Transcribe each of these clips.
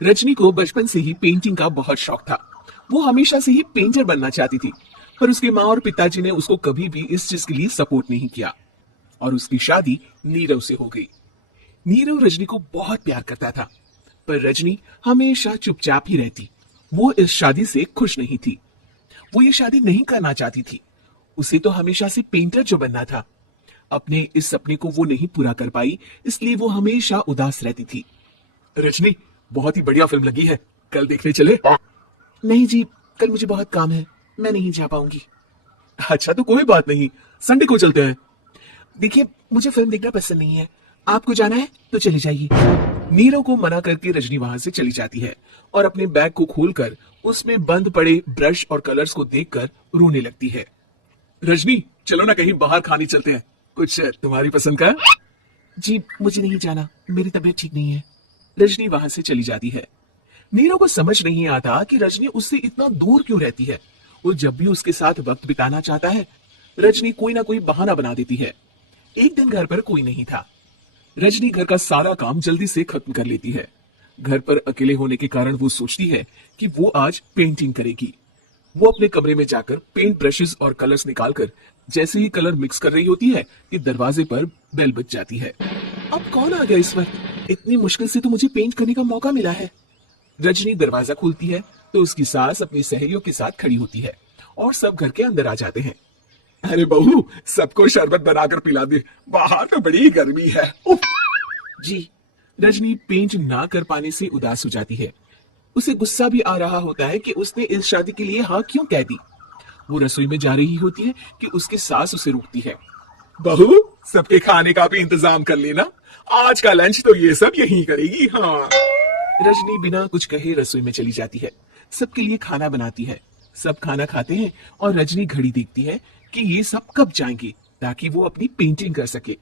रजनी को बचपन से ही पेंटिंग का बहुत शौक था। वो हमेशा से ही पेंटर बनना चाहती थी, पर उसके माँ और पिताजी ने उसको कभी भी इस चीज के लिए सपोर्ट नहीं किया और उसकी शादी नीरव से हो गई। नीरव रजनी को बहुत प्यार करता था, पर रजनी हमेशा चुपचाप ही रहती। वो इस शादी से खुश नहीं थी। वो ये शादी नहीं करना चाहती थी। उसे तो हमेशा से पेंटर जो बनना था। अपने इस सपने को वो नहीं पूरा कर पाई, इसलिए वो हमेशा उदास रहती थी। रजनी, बहुत ही बढ़िया फिल्म लगी है, कल देखने चले? नहीं जी, कल मुझे बहुत काम है, मैं नहीं जा पाऊंगी। अच्छा तो कोई बात नहीं, संडे को चलते हैं। देखिए, मुझे फिल्म देखना पसंद नहीं है, आपको जाना है तो चले जाइए। नीरव को मना करके रजनी वहां से चली जाती है और अपने बैग को खोलकर उसमें बंद पड़े ब्रश और कलर्स को देखकर रोने लगती है। रजनी, चलो ना कहीं बाहर खाने चलते हैं, कुछ तुम्हारी पसंद का। जी मुझे नहीं जाना, मेरी तबीयत ठीक नहीं है। रजनी वहां से चली जाती है। नीरव को समझ नहीं आता कि रजनी उससे इतना दूर क्यों रहती है। वो जब भी उसके साथ वक्त बिताना चाहता है, रजनी कोई ना कोई बहाना बना देती है। एक दिन घर पर कोई नहीं था। रजनी घर का सारा काम जल्दी से खत्म कर लेती है। घर पर अकेले होने के कारण वो सोचती है कि वो आज पेंटिंग करेगी। वो अपने कमरे में जाकर पेंट ब्रशेस और कलर्स निकालकर जैसे ही कलर मिक्स कर रही होती है कि दरवाजे पर बेल बज जाती है। अब कौन आ गया इस वक्त? इतनी मुश्किल से तो मुझे पेंट करने का मौका मिला है। रजनी दरवाजा खोलती है तो उसकी सास अपनी सहेलियों के साथ खड़ी होती है और सब घर के अंदर आ जाते हैं। अरे बहू, सबको शरबत बनाकर पिला दे, बाहर तो बड़ी गर्मी है। उफ। जी। रजनी पेंट ना कर पाने से उदास हो जाती है। उसे गुस्सा भी आ रहा होता है कि उसने इस शादी के लिए हाँ क्यों कह दी। वो रसोई में जा रही होती है कि उसकी सास उसे रोकती है। बहू, सबके खाने का भी इंतजाम कर लेना, आज का लंच तो ये सब यही करेगी। हाँ। रजनी बिना कुछ कहे रसोई में चली जाती है। सबके लिए खाना बनाती है। सब खाना खाते हैं और रजनी घड़ी देखती है कि ये सब कब जाएंगे ताकि वो अपनी पेंटिंग कर सके।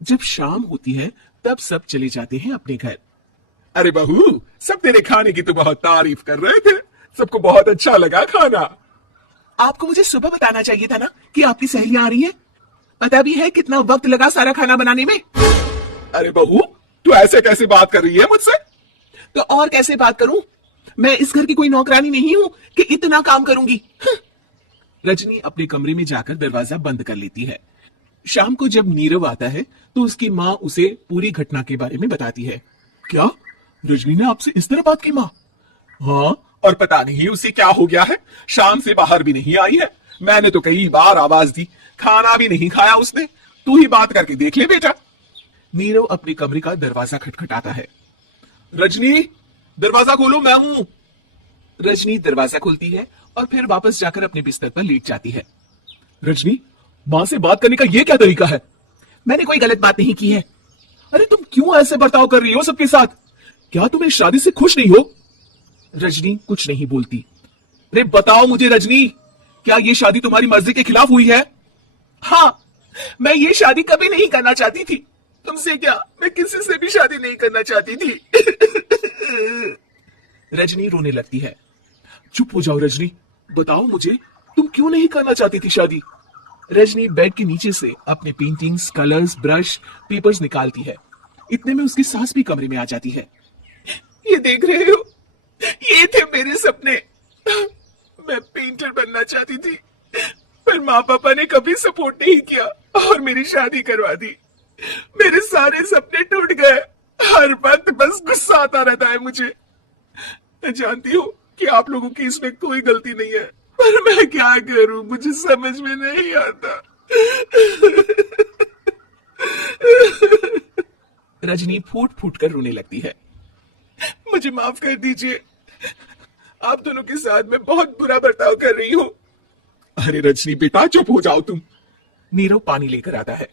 जब शाम होती है तब सब चले जाते हैं अपने घर। अरे बहू, सब तेरे खाने की तो बहुत तारीफ कर रहे थे, सबको बहुत अच्छा लगा खाना। आपको मुझे सुबह बताना चाहिए था ना कि आपकी सहेलियां आ रही हैं। पता भी है कितना वक्त लगा सारा खाना बनाने में। अरे बहू, तू ऐसे कैसे बात कर रही है मुझसे? तो और कैसे बात करूं? मैं इस घर की कोई नौकरानी नहीं हूं कि इतना काम करूंगी। रजनी अपने कमरे में जाकर दरवाजा बंद कर लेती है। शाम को जब नीरव आता है तो उसकी माँ उसे पूरी घटना के बारे में बताती है। क्या रजनी ने आपसे इस तरह बात की माँ? हाँ, और पता नहीं उसे क्या हो गया है, शाम से बाहर भी नहीं आई है। मैंने तो कई बार आवाज दी, खाना भी नहीं खाया उसने। तू ही बात करके देख ले बेटा। नीरव अपने कमरे का दरवाजा खटखटाता है। रजनी, दरवाजा खोलो, मैं हूं। रजनी दरवाजा खोलती है और फिर वापस जाकर अपने बिस्तर पर लेट जाती है। रजनी, मां से बात करने का ये क्या तरीका है? मैंने कोई गलत बात नहीं की है। अरे तुम क्यों ऐसे बर्ताव कर रही हो सबके साथ? क्या तुम इस शादी से खुश नहीं हो? रजनी कुछ नहीं बोलती। अरे बताओ मुझे रजनी, क्या ये शादी तुम्हारी मर्जी के खिलाफ हुई है? हाँ, मैं ये शादी कभी नहीं करना चाहती थी। तुमसे क्या, मैं किसी से भी शादी नहीं करना चाहती थी। रजनी रोने लगती है। चुप हो जाओ रजनी, बताओ मुझे, तुम क्यों नहीं करना चाहती थी शादी? रजनी बेड के नीचे से अपने पेंटिंग्स, कलर्स, ब्रश, पेपर्स निकालती है। इतने में उसकी सास भी कमरे में आ जाती है। ये देख रहे हो, ये थे मेरे सपने। मैं पेंटर बनना चाहती थी, पर माँ पापा ने कभी सपोर्ट नहीं किया और मेरी शादी करवा दी। मेरे सारे सपने टूट गए। हर वक्त बस गुस्सा आता रहता है मुझे। मैं जानती हूँ कि आप लोगों की इसमें कोई गलती नहीं है, पर मैं क्या करूं, मुझे समझ में नहीं आता। रजनी फूट फूट कर रोने लगती है। मुझे माफ कर दीजिए, आप दोनों के साथ मैं बहुत बुरा बर्ताव कर रही हूँ। अरे रजनी बेटा, चुप हो जाओ तुम। नीरव पानी लेकर आता है।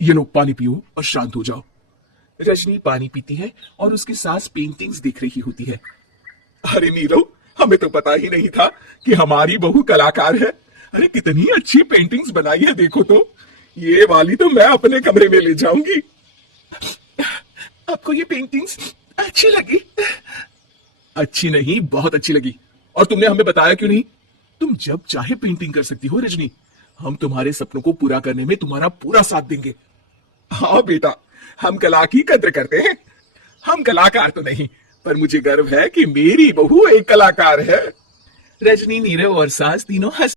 ये लो पानी पियो और शांत हो जाओ। रजनी पानी पीती है और उसकी सास पेंटिंग्स देख रही होती है। अरे नीरव, हमें तो पता ही नहीं था कि हमारी बहू कलाकार है। अरे कितनी अच्छी पेंटिंग्स बनाई है, देखो तो। ये वाली तो मैं अपने कमरे में ले जाऊंगी। आपको ये पेंटिंग्स अच्छी लगी? अच्छी नहीं, बहुत अच्छी लगी। और तुमने हमें बताया क्यों नहीं? तुम जब चाहे पेंटिंग कर सकती हो रजनी। हम तुम्हारे सपनों को पूरा करने में तुम्हारा पूरा साथ देंगे। हाँ बेटा, हम कला की कद्र करते हैं। हम कलाकार तो नहीं, पर मुझे गर्व है कि मेरी बहू एक कलाकार है। रजनी, नीरव और सास तीनों हंस